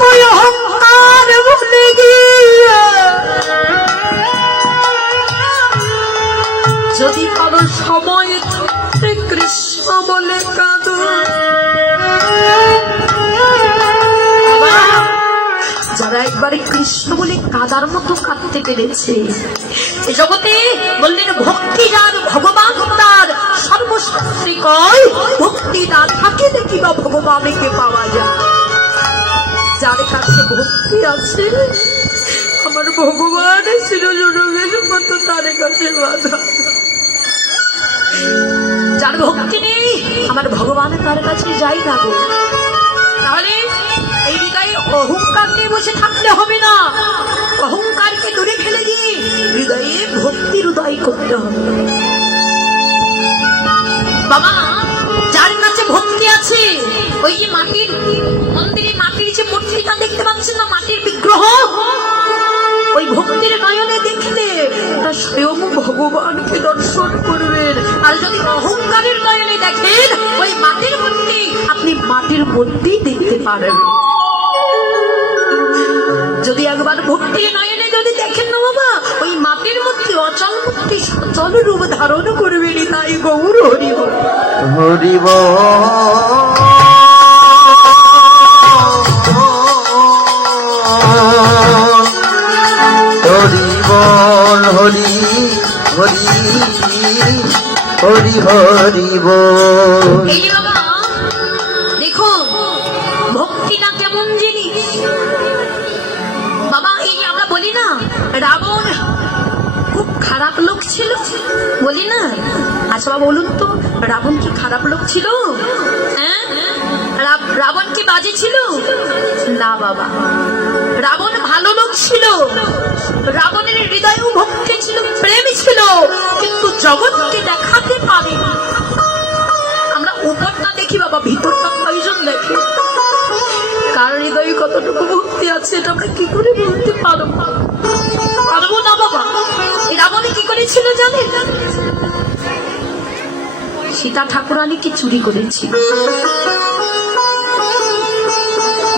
তুই অহংকার ভুলে গিয়ে যদি কারো সময় থাকতে কৃষ্ণ বলে কাঁদো, যারা একবারে কৃষ্ণ বলে কাদার মতো কাঁদতে পেরেছে এ জগতে বললেন ভক্তি যার ভগবান তার, সর্বশাস্ত্রে কয় ভক্তি না থাকে দেখি বা ভগবানকে পাওয়া যায়। যার কাছে ভক্তি আছে আমার ভগবান শিরোজনমের মতো তার কাছে বাধা, যার ভক্তি নেই আমার ভগবান তার কাছে যাই না গো। তাহলে এই হৃদয়ে অহংকার নিয়ে বসে থাকলে হবে না, অহংকারকে দূরে ফেলে দিয়ে হৃদয়ে ভক্তির উদয় করতে হবে। বাবা যার কাছে ভক্তি আছে, ওই যে মাটির মন্দিরে মাটির যে মূর্তিটা দেখতে পাচ্ছেন না, মাটির বিগ্রহ, ওই ভক্তির নয়নে দেখলে ওটা স্বয়ং ভগবানকে দর্শন করবেন। আর যদি অহংকারের নয়নে দেখেন ওই মাটির মূর্তি, আপনি মাটির মূর্তি দেখতে পারবেন। যদি একবার ভক্তির নয়নে যদি দেখেন না বাবা, ওই মাটির মূর্তি অচল মূর্তি সচল রূপ ধারণ করবেন। তাই গৌর হরিব হরিব হরিবল হরি হরি হরি হরিবল। এই বাবা দেখুন ভক্তিটা কেমন জিনিস বাবা। এই যে আমরা বলি না রাবণ খুব খারাপ লোক ছিল, বলি না? আচ্ছা বলুন তো রাবণ কি খারাপ লোক ছিল? হ্যাঁ, রাবণ কি বাজে ছিল? না বাবা, রাবণ ভালো লোক ছিল। রাবণের হৃদয়েও ভক্তি ছিল, প্রেম ছিল, কিন্তু জগৎকে দেখাতে পারে। আমরা উপরটা দেখি বাবা, ভিতরটা কয়জন দেখে? কার হৃদয়ে কতটুকু ভক্তি আছে এটা আমরা কি করে বলতে পারবো? পারবো না বাবা। এই রাবণ কি করেছিল জানেন? সীতা ঠাকুরানীকে চুরি করেছিল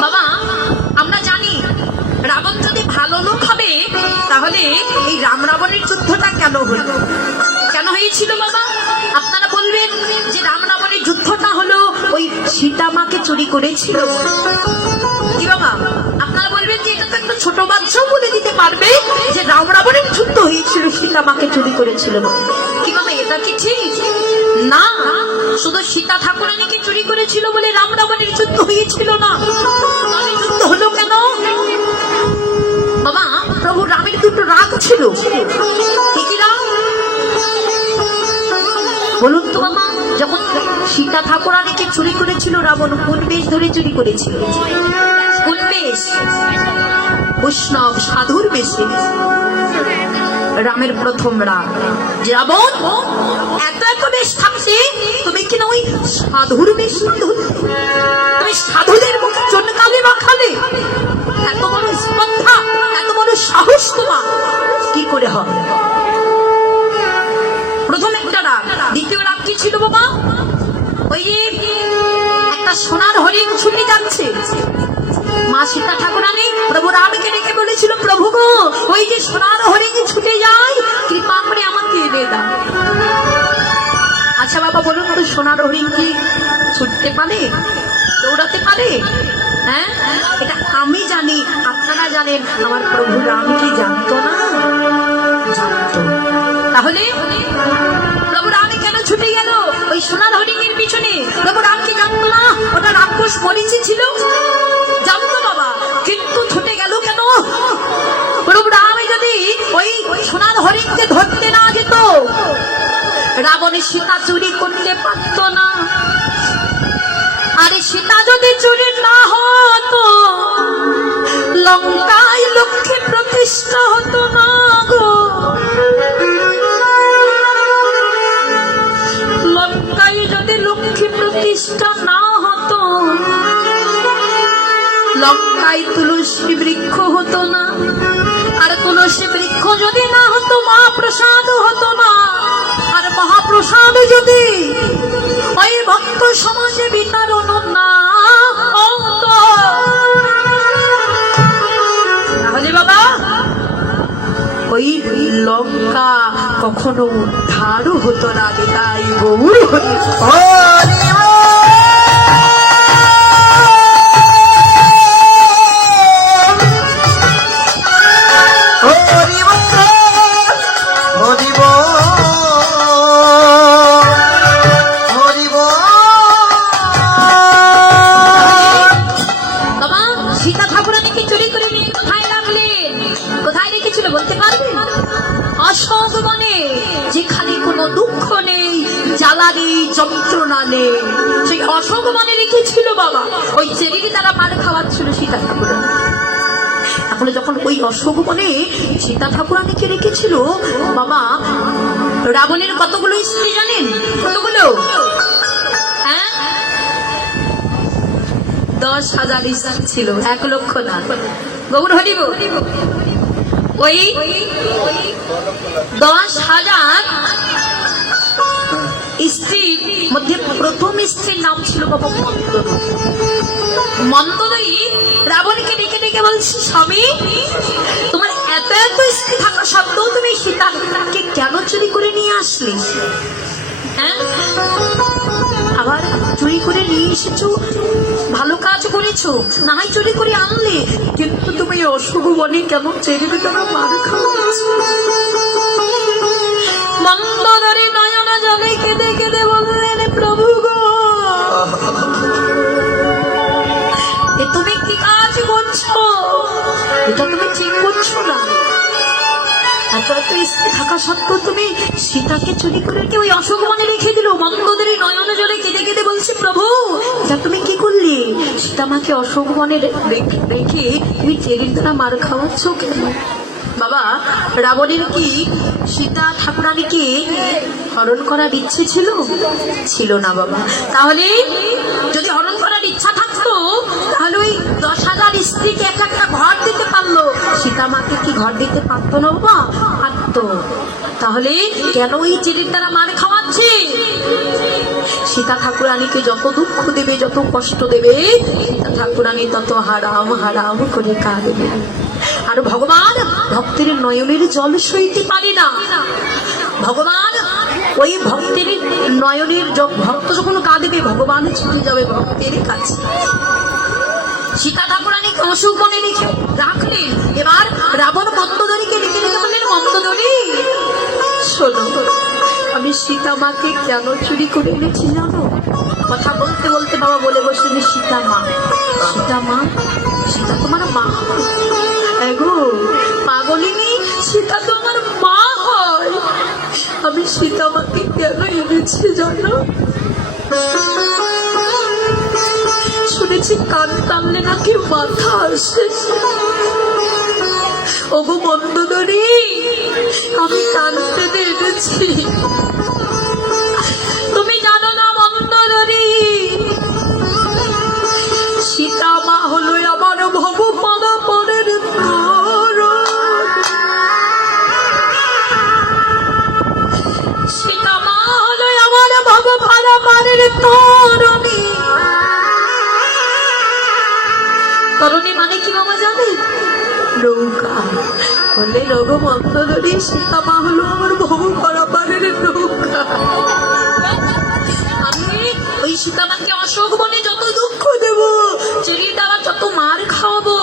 বাবা। আমরা জানি রাবণ যদি ভালো লোক হবে তাহলে এই রাম রাবণের যুদ্ধটা কেন হলো, কেন হয়েছিল বাবা? আপনারা বলবেন যে রাম রাবণের যুদ্ধটা হলো ওই সীতা মাকে চুরি করেছিল কি বাবা? আপনারা বলবেন যে এটা তো একটা ছোট বাচ্চাও বলে দিতে পারবে যে রাম রাবণের যুদ্ধ হয়েছিল সীতা মাকে চুরি করেছিল কি বাবা? এটা কি ঠিক? না, শুধু সীতা ঠাকুরানীকে চুরি করেছিল বলে রাম রাবণের যুদ্ধ হয়েছিল না। তাহলে যুদ্ধ হলো কেন বাবা? প্রভু রামের দুটো রাগ ছিল, কি রাগ বলুন তো বাবা? যখন সীতা ঠাকুরানীকে চুরি করেছিল রাবণ, কোন বেশ ধরে চুরি করেছিল? কোন বেশ? বৈষ্ণব সাধুর বেশে। রামের প্রথম রাগ যে রাবণ এত এত বেশ থাকছে, তুমি কিনা ওই সাধুর বেশ, তুমি সাধুদের মুখে চনকালে মাখালে, এত বড় স্পর্ধা, এত বড় সাহস তোমার কি করে হবে? প্রথম একটা রাগ। দ্বিতীয় রাগ কি ছিল বাবা? ওই যে একটা সোনার হরিণ ছুটে যাচ্ছে, মা সীতা ঠাকুরানী প্রভু রামকে রেখে বলেছিল, প্রভু গো ওই যে সোনার হরিণ ছুটে যায়, কৃপা করে আমাকে এনে দাও। আচ্ছা বাবা বলুন তো, সোনার হরিণ কি ছুটতে পারে, দৌড়াতে পারে? হ্যাঁ, এটা আমি জানি, আপনারা জানেন, আমার প্রভু রাম কি জানতো না? জানতো। তাহলে প্রভু রাম কেন ছুটে গেল ওই সোনার হরিণের পিছনে? প্রভু রাম কি জানতো না ওটা রাক্ষস মরিচি ছিল? জানতো বাবা, কিন্তু ছুটে গেল কেন? প্রভু রাম যদি ওই সোনার হরিণকে ধরতে না যেত, রাবণের সীতা চুরি করতে পারত না। আরে সীতা যদি চুরি না হতো, লঙ্কায় লক্ষ্মী প্রতিষ্ঠা হতো না গো। লঙ্কায় যদি লক্ষ্মী প্রতিষ্ঠা না হতো, লঙ্কায় তুলসী বৃক্ষ হতো না। আর তুলসী বৃক্ষ যদি না হতো, মহাপ্রসাদ হতো না। আর মহাপ্রসাদ যদি ওই ভক্ত সমাজে বিতরণ না হতো, লঙ্কা কখনো উদ্ধারও হতো না রে, তাই গৌর হরি হরি বল। হরি বল, হরি বল, হরি বল। বাবা সীতা ঠাকুরানীকে চুরি করে নিয়ে কোথায় রাখলেন? কোথায় রেখেছিল বলতে পারবেন? অশোক বনে, যেখানে কোনো দুঃখ নেই, জ্বালা নেই, যন্ত্রণা নেই, সেই অশোক বনে রেখেছিল বাবা। ওই চেরির দ্বারা মার খাওয়াচ্ছিল সীতা ঠাকুরানী। তাহলে যখন ওই অশোক বনে সীতা ঠাকুরানীকে রেখেছিল বাবা, রাবণের কতগুলো স্ত্রী জানেন? কতগুলো? হ্যাঁ, 10,000 স্ত্রী ছিল, 1 লক্ষ না। গৌর হরিব। ওই 10,000 স্ত্রীর মধ্যে প্রথম স্ত্রীর নাম ছিল বাবা মন্দোদরী। মন্দোদরী রাবণকে ডেকে ডেকে বলছি, স্বামী তোমার এত এত স্ত্রী থাকা সত্ত্বেও তুমি সীতাকে কেন চুরি করে নিয়ে আসলে? হ্যাঁ, আবার চুরি করে নিয়ে এসেছো, ভালো কাজ করেছো, না হয় চুরি করে আনলে, কিন্তু তুমি অশুভ বনে কেন চেরিবে তোমার মার খাওয়াচ্ছো? মন্দোদরী নয়ন জলে কেঁদে কেঁদে বললেন, প্রভু গো, এ তুমি কি কাজ করছো? এটা তুমি ঠিক করছো না। এত এত স্ত্রী থাকা সত্ত্বেও তুমি সীতাকে চুরি করে নিয়ে ওই অশোক বনে রেখে দিল। মন্দোদরী নয়ন জলে কেঁদে কেঁদে বলছে, প্রভু এটা তুমি কি করলে? সীতা মাকে অশোক বনে রেখে তুমি চেরির দ্বারা মার খাওয়াচ্ছ কেন? বাবা, রাবণের কি সীতা ঠাকুরানীকে হরণ করার ইচ্ছে ছিল? ছিল না বাবা। তাহলে যদি হরণ করার ইচ্ছা থাকতো, তাহলে ওই 10,000 স্ত্রীকে একটা একটা ঘর দিতে পারলো, সীতা মাকে কি ঘর দিতে পারতো না বাবা? পারতো। তাহলে কেন ওই চেরির দ্বারা মার খাওয়াচ্ছে? সীতা ঠাকুরানীকে যত দুঃখ দেবে, যত কষ্ট দেবে, সীতা ঠাকুরানী তত হারাম হারাম করে কাঁদবে। আর ভগবান ভক্তের নয়নের জল সইতে পারে না। ভগবান ওই ভক্তের নয়নের ভক্ত যখন কাঁদবে, ভগবান ছুটে যাবে ভক্তের কাছে। সীতা ঠাকুরানীকে অশোক বনে রেখে রাখলেন। এবার রাবণ মন্দোদরীকে ডেকে ডেকে বললেন, মন্দোদরী শোনো, আমি সীতা মাকে কেন চুরি করে এনেছি জানো? কথা বলতে বলতে বাবা বলে বসলেন, সীতা মা, সীতা মা, সীতা তোমার মা? গো পাগলিনী, সীতা তো আমার মা হয়। আমি সীতা মাকে কেন এনেছি জানো? শুনেছি কান টানলে নাকি মাথা আসে। ওগো মন্দোদরী, আমি টানতে এনেছি। তুমি জানো না মন্দোদরী, সীতা মা হলো আমার ভগবানের পরের তরণ। সীতা মা হলো আমার ভগবানের পরের তরণী। তরণী মানে কি বাবা জানে? নৌকা। বলে রঘু মন্দোদরী, সীতা মা হলো আমার ভগবানের নৌকা। আমি ওই সীতা মাকে অশোক বনে যত দুঃখ দেব, চুরি দেওয়া যত মার খাওয়াবো,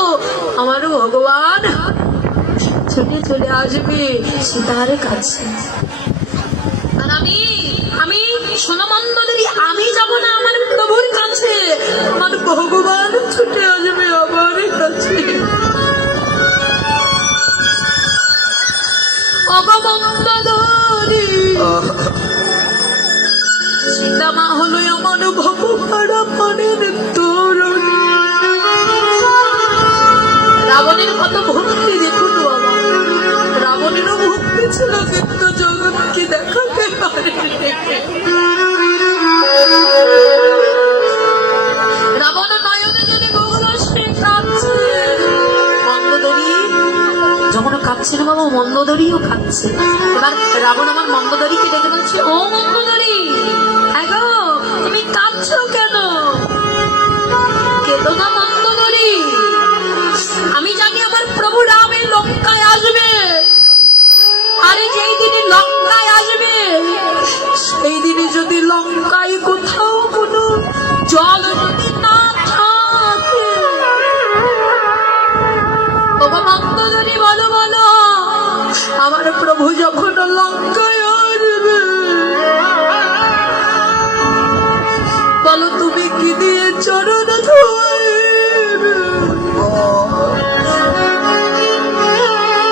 আমার ভগবান ছুটে চলে আসবে সীতার কাছে। আর আমি আমি শোনো মন্দোদরী, আমি যাব না আমার প্রভুর কাছে, আমার ভগবান ছুটে আসবে আমার কাছে। মন্দোদরী, সীতা মা হলো আমার ভগবানের তরণী। রাবণের কত ভক্তি দেখুন বাবা, রাবণেরও ভক্তি ছিল, কিন্তু জগৎকে দেখাতে পারে। রাবণ নয়নে যদি গৌরশ্রী কাঁদছে, মন্দোদরী যখন কাঁদছে না বাবা, মন্দোদরীও কাঁদছে। এবার রাবণ আমার মন্দোদরীকে দেখে বলছে, ও মন্দোদরী, তুমি কাঁদছো কেন? কেঁদো না মন্দোদরী, আমি জানি আমার প্রভু রামের লঙ্কায় আসবে। আরে লঙ্কায় আসবে, বলো তুমি কি দিয়ে চরণ ধোয়াইবে?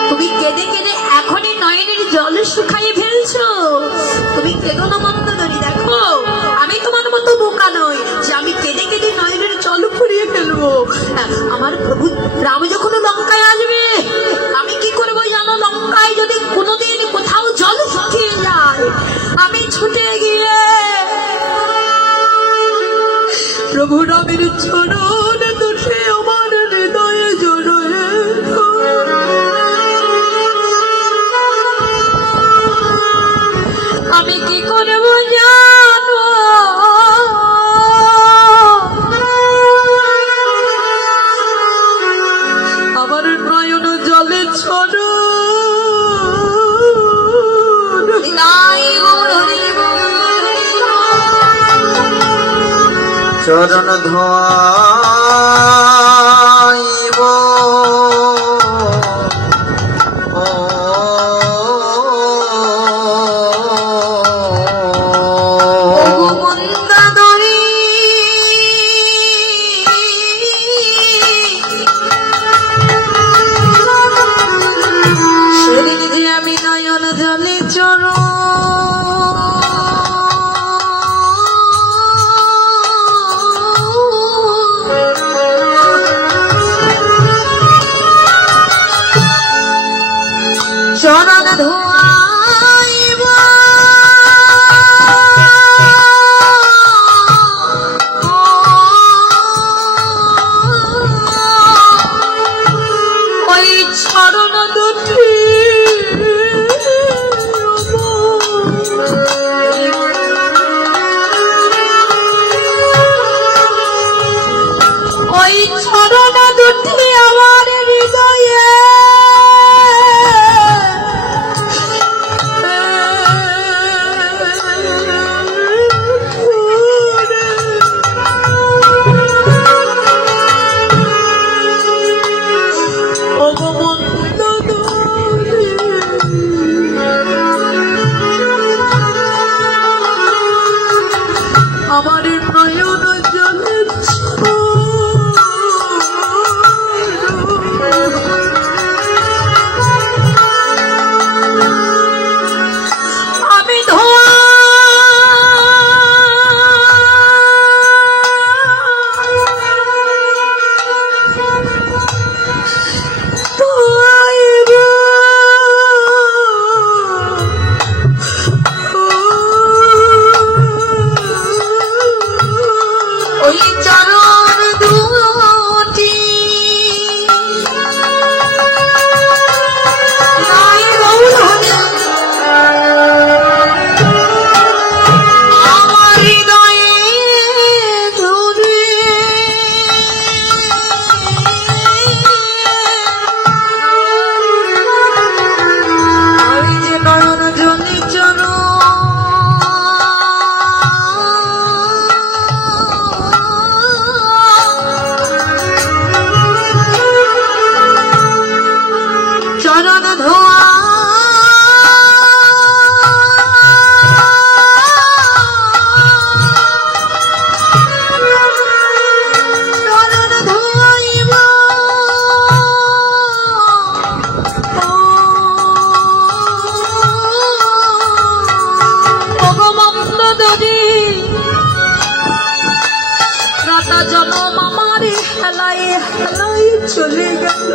তুমি কেঁদে কেঁদে এখনই নয়নের জল শুকাইয়ে ফেলছো। তুমি কেঁদো না মন্দোদরী, দেখো আমি তোমার মতো বোকা নই যে আমি কেঁদে কেঁদে নয়নের জল ফুরিয়ে ফেলবো। আমার প্রভু রাম যখন লঙ্কায় আসবে, আমি কি করবো জানো? লঙ্কায় যদি কোনোদিন কোথাও জল শুকিয়ে যায়, আমি ছুটে গিয়ে প্রভু রামের চরণ দুটি আমার হৃদয়ে জড়ায়ে আমি কি করবো জানো? আমার নয়ন জলে ছড়ো চরণ ধোয়াইব মন্দোদরী, সেদিন যে আমি নয়ন জলে চড়ো চরণ ধোয়াইব, ওই চরণ দুটি ওই চরণ দুটি আমার হৃদয়ে আমার নয়ন জলে আমি ধোয়া ধোয়াইব ওই চরণ দুটি নাই গৌরহরি আমার হৃদয়ে ধরে আমি যে নয়ন জলে চরণ চরণ ধোয়া চরণ ধোয়াইব মন্দোদরী, রাতা জনম আমার হেলাই হেলাই চলে গেল।